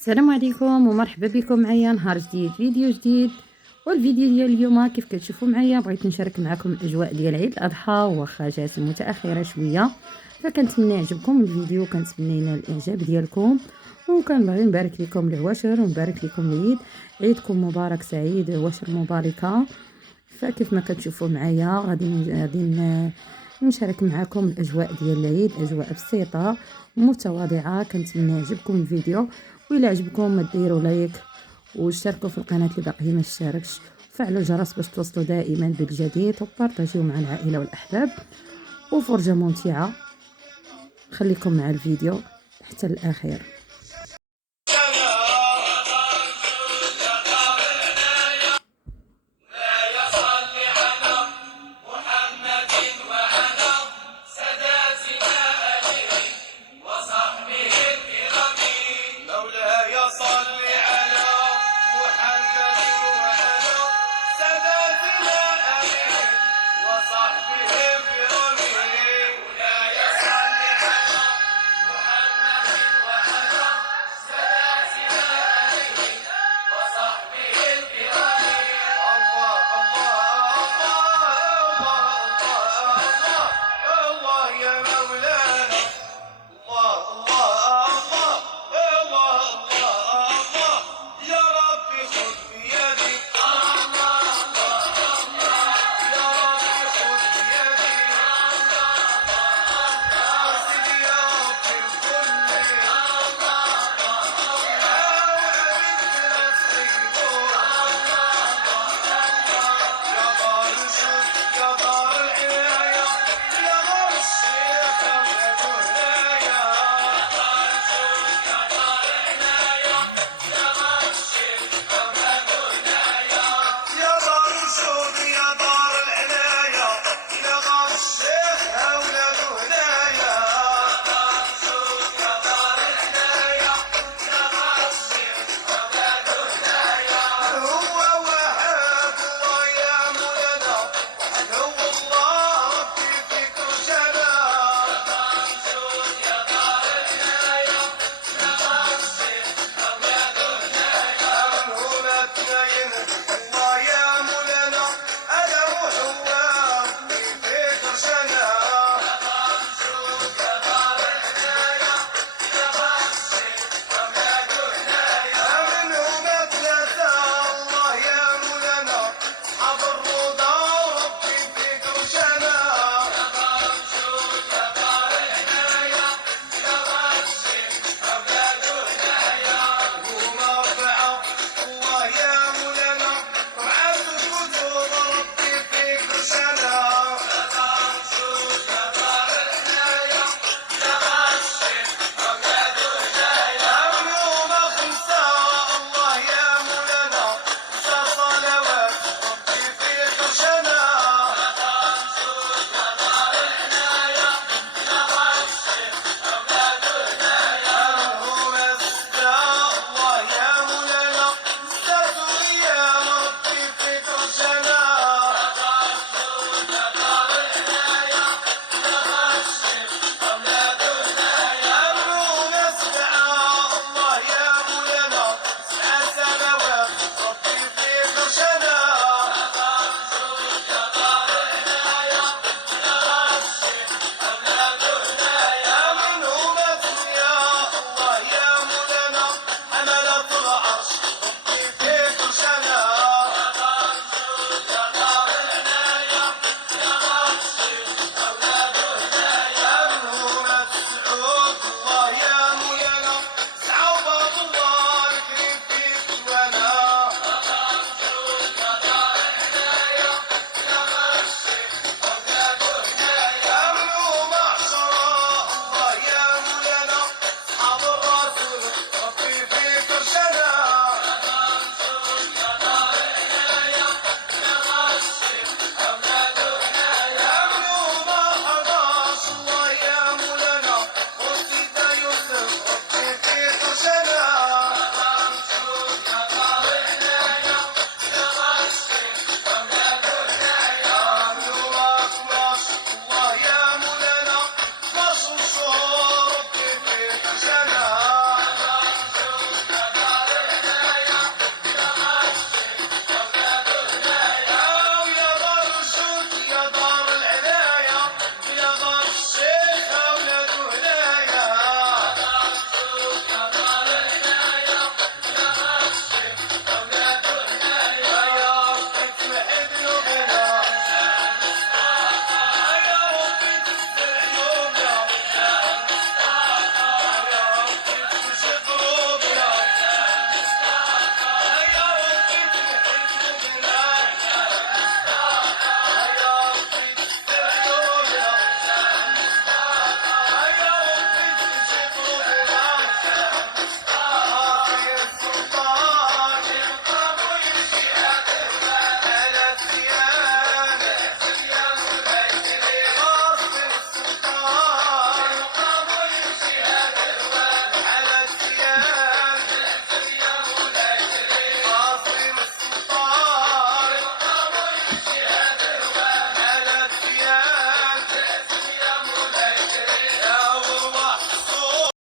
السلام عليكم ومرحبا بكم معايا نهار جديد، فيديو جديد. والفيديو ديال اليوم كيف كتشوفوا معايا بغيت نشارك معكم الاجواء ديال عيد الاضحى، واخا جات متاخره شويه، فكنتمنى يعجبكم الفيديو، كنتمنى ينال الاعجاب ديالكم، وكنبغي نبارك لكم العواشر ونبارك لكم العيد. عيدكم مبارك سعيد، عواشر مباركه. فكيف ما كتشوفوا معايا غادي نشارك معكم الاجواء ديال العيد، اجواء بسيطه متواضعه. كنتمنى يعجبكم الفيديو، وإلا عجبكم ما ديروا لايك واشتركوا في القناه اللي باقي ما اشتركش، وفعلوا الجرس باش توصلوا دائما بالجديد، وبارطاجيو مع العائله والاحباب. وفرجه ممتعه، خليكم مع الفيديو حتى الاخير.